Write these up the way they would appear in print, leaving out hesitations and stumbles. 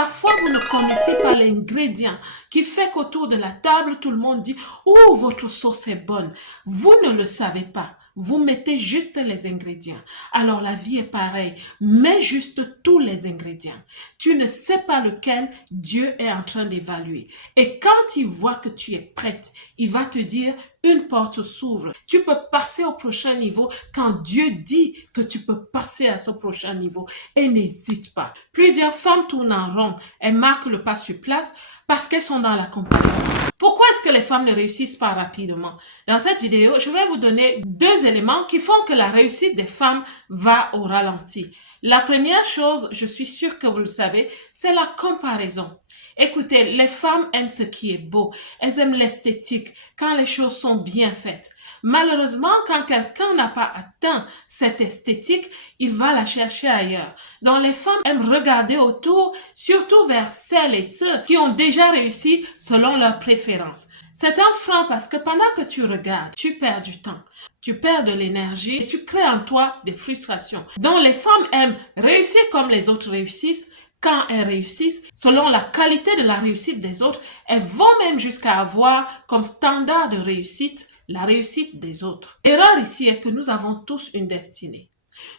Parfois, vous ne connaissez pas l'ingrédient qui fait qu'autour de la table, tout le monde dit « Oh, votre sauce est bonne ». Vous ne le savez pas. Vous mettez juste les ingrédients. Alors la vie est pareille. Mets juste tous les ingrédients. Tu ne sais pas lequel Dieu est en train d'évaluer. Et quand il voit que tu es prête, il va te dire une porte s'ouvre. Tu peux passer au prochain niveau quand Dieu dit que tu peux passer à ce prochain niveau. Et n'hésite pas. Plusieurs femmes tournent en rond. Elles marquent le pas sur place parce qu'elles sont dans la comparaison. Pourquoi est-ce que les femmes ne réussissent pas rapidement? Dans cette vidéo, je vais vous donner 2 éléments qui font que la réussite des femmes va au ralenti. La première chose, je suis sûre que vous le savez, c'est la comparaison. Écoutez, les femmes aiment ce qui est beau. Elles aiment l'esthétique quand les choses sont bien faites. Malheureusement, quand quelqu'un n'a pas atteint cette esthétique, il va la chercher ailleurs. Donc les femmes aiment regarder autour, surtout vers celles et ceux qui ont déjà réussi selon leurs préférences. C'est un frein parce que pendant que tu regardes, tu perds du temps. Tu perds de l'énergie et tu crées en toi des frustrations. Donc les femmes aiment réussir comme les autres réussissent. Quand elles réussissent, selon la qualité de la réussite des autres, elles vont même jusqu'à avoir comme standard de réussite la réussite des autres. L'erreur ici est que nous avons tous une destinée.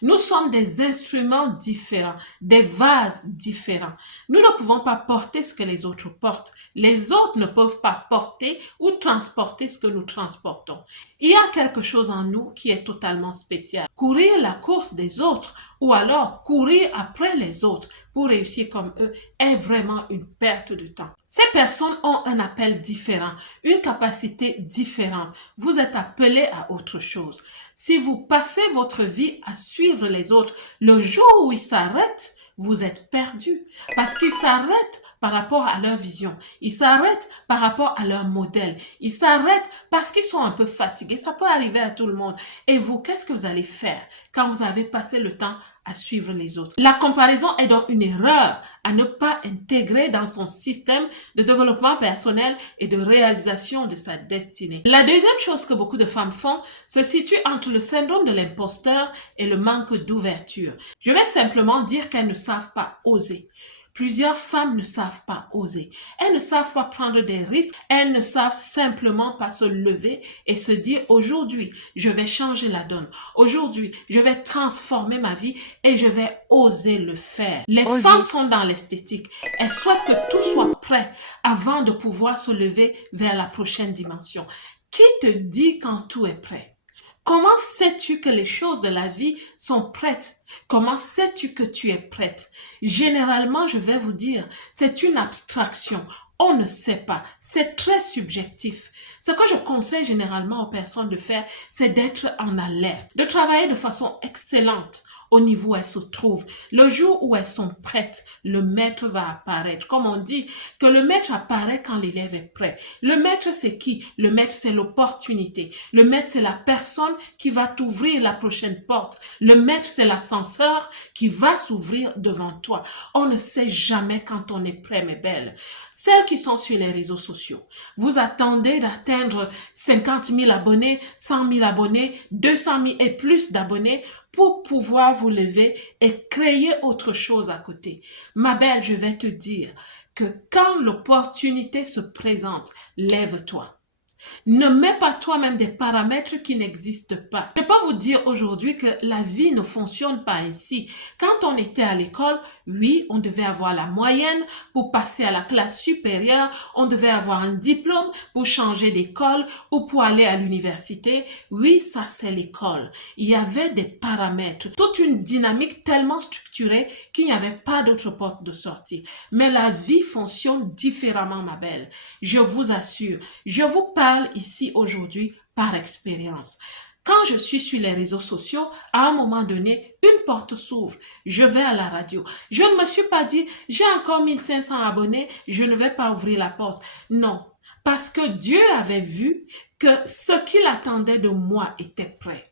Nous sommes des instruments différents, des vases différents. Nous ne pouvons pas porter ce que les autres portent. Les autres ne peuvent pas porter ou transporter ce que nous transportons. Il y a quelque chose en nous qui est totalement spécial. Courir la course des autres ou alors courir après les autres pour réussir comme eux est vraiment une perte de temps. Ces personnes ont un appel différent, une capacité différente. Vous êtes appelés à autre chose. Si vous passez votre vie à suivre les autres, le jour où ils s'arrêtent, vous êtes perdu parce qu'ils s'arrêtent par rapport à leur vision. Ils s'arrêtent par rapport à leur modèle. Ils s'arrêtent parce qu'ils sont un peu fatigués. Ça peut arriver à tout le monde. Et vous, qu'est-ce que vous allez faire quand vous avez passé le temps à suivre les autres? La comparaison est donc une erreur à ne pas intégrer dans son système de développement personnel et de réalisation de sa destinée. La deuxième chose que beaucoup de femmes font se situe entre le syndrome de l'imposteur et le manque d'ouverture. Je vais simplement dire qu'elles ne savent pas oser. Plusieurs femmes ne savent pas oser. Elles ne savent pas prendre des risques. Elles ne savent simplement pas se lever et se dire aujourd'hui, je vais changer la donne. Aujourd'hui, je vais transformer ma vie et je vais oser le faire. Les femmes sont dans l'esthétique. Elles souhaitent que tout soit prêt avant de pouvoir se lever vers la prochaine dimension. Qui te dit quand tout est prêt? Comment sais-tu que les choses de la vie sont prêtes? Comment sais-tu que tu es prête? Généralement, je vais vous dire, c'est une abstraction. On ne sait pas. C'est très subjectif. Ce que je conseille généralement aux personnes de faire, c'est d'être en alerte, de travailler de façon excellente au niveau où elles se trouvent. Le jour où elles sont prêtes, le maître va apparaître. Comme on dit que le maître apparaît quand l'élève est prêt. Le maître, c'est qui? Le maître, c'est l'opportunité. Le maître, c'est la personne qui va t'ouvrir la prochaine porte. Le maître, c'est l'ascenseur qui va s'ouvrir devant toi. On ne sait jamais quand on est prêt, mes belles. Celles qui sont sur les réseaux sociaux, vous attendez d'atteindre 50 000 abonnés, 100 000 abonnés, 200 000 et plus d'abonnés pour pouvoir vous lever et créer autre chose à côté. Ma belle, je vais te dire que quand l'opportunité se présente, lève-toi. Ne mets pas toi-même des paramètres qui n'existent pas. Je peux vous dire aujourd'hui que la vie ne fonctionne pas ainsi. Quand on était à l'école, oui, on devait avoir la moyenne pour passer à la classe supérieure. On devait avoir un diplôme pour changer d'école ou pour aller à l'université. Oui, ça c'est l'école. Il y avait des paramètres, toute une dynamique tellement structurée qu'il n'y avait pas d'autre porte de sortie. Mais la vie fonctionne différemment, ma belle. Je vous assure, je vous parle ici aujourd'hui par expérience. Quand je suis sur les réseaux sociaux, à un moment donné, une porte s'ouvre. Je vais à la radio. Je ne me suis pas dit, j'ai encore 1500 abonnés, je ne vais pas ouvrir la porte. Non, parce que Dieu avait vu que ce qu'il attendait de moi était prêt.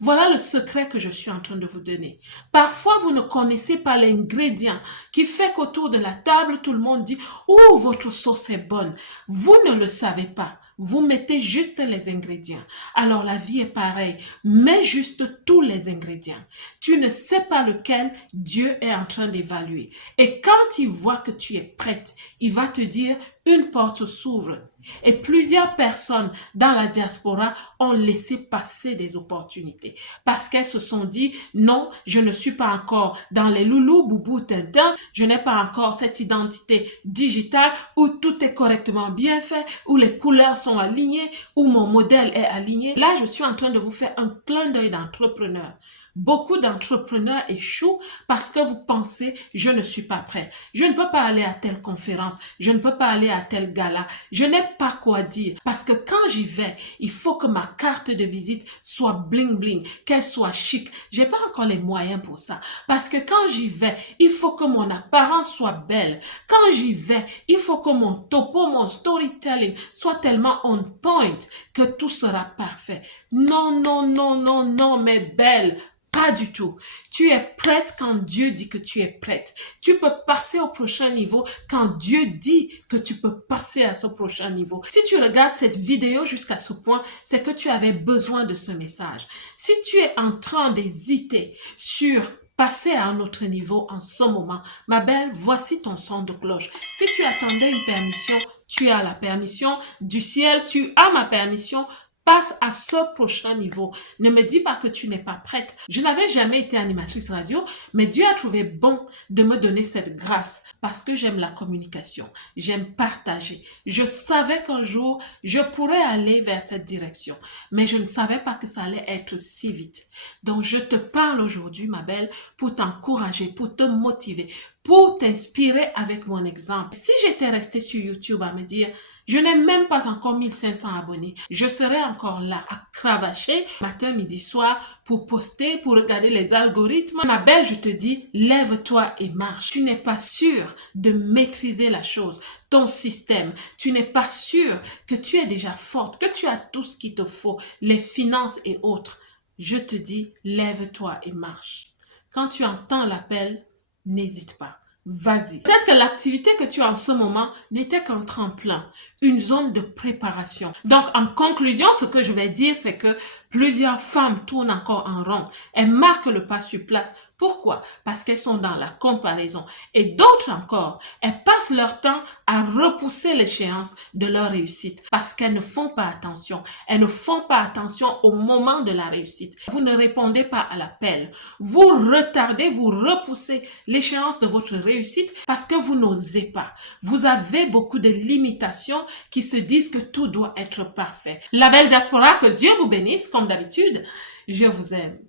Voilà le secret que je suis en train de vous donner. Parfois, vous ne connaissez pas l'ingrédient qui fait qu'autour de la table, tout le monde dit « Oh, votre sauce est bonne ». Vous ne le savez pas. Vous mettez juste les ingrédients. Alors la vie est pareille. Mets juste tous les ingrédients. Tu ne sais pas lequel Dieu est en train d'évaluer. Et quand il voit que tu es prête, il va te dire, une porte s'ouvre. Et plusieurs personnes dans la diaspora ont laissé passer des opportunités parce qu'elles se sont dit, non, je ne suis pas encore dans les loulous, boubou, tintin, je n'ai pas encore cette identité digitale où tout est correctement bien fait, où les couleurs sont alignées, où mon modèle est aligné. Là, je suis en train de vous faire un clin d'œil d'entrepreneur. Beaucoup d'entrepreneurs échouent parce que vous pensez, je ne suis pas prêt. Je ne peux pas aller à telle conférence. Je ne peux pas aller à tel gala. Je n'ai pas quoi dire. Parce que quand j'y vais, il faut que ma carte de visite soit bling bling, qu'elle soit chic. J'ai pas encore les moyens pour ça. Parce que quand j'y vais, il faut que mon apparence soit belle. Quand j'y vais, il faut que mon topo, mon storytelling soit tellement on point que tout sera parfait. Non, non, non, non, non, mais belle. Pas du tout. Tu es prête quand Dieu dit que tu es prête. Tu peux passer au prochain niveau quand Dieu dit que tu peux passer à ce prochain niveau. Si tu regardes cette vidéo jusqu'à ce point, c'est que tu avais besoin de ce message. Si tu es en train d'hésiter sur passer à un autre niveau en ce moment, ma belle, voici ton son de cloche. Si tu attendais une permission, tu as la permission du ciel, tu as ma permission. Passe à ce prochain niveau. Ne me dis pas que tu n'es pas prête. Je n'avais jamais été animatrice radio, mais Dieu a trouvé bon de me donner cette grâce parce que j'aime la communication. J'aime partager. Je savais qu'un jour, je pourrais aller vers cette direction, mais je ne savais pas que ça allait être si vite. Donc, je te parle aujourd'hui, ma belle, pour t'encourager, pour te motiver, pour t'inspirer avec mon exemple. Si j'étais restée sur YouTube à me dire, je n'ai même pas encore 1500 abonnés, je serais encore là à cravacher matin, midi, soir pour poster, pour regarder les algorithmes. Ma belle, je te dis, lève-toi et marche. Tu n'es pas sûr de maîtriser la chose, ton système. Tu n'es pas sûr que tu es déjà forte, que tu as tout ce qu'il te faut, les finances et autres. Je te dis, lève-toi et marche. Quand tu entends l'appel, n'hésite pas. Vas-y. Peut-être que l'activité que tu as en ce moment n'était qu'un tremplin, une zone de préparation. Donc, en conclusion, ce que je vais dire, c'est que plusieurs femmes tournent encore en rond. Elles marquent le pas sur place. Pourquoi? Parce qu'elles sont dans la comparaison. Et d'autres encore, elles passent leur temps à repousser l'échéance de leur réussite parce qu'elles ne font pas attention. Elles ne font pas attention au moment de la réussite. Vous ne répondez pas à l'appel. Vous retardez, vous repoussez l'échéance de votre réussite parce que vous n'osez pas. Vous avez beaucoup de limitations qui se disent que tout doit être parfait. La belle diaspora, que Dieu vous bénisse comme d'habitude. Je vous aime.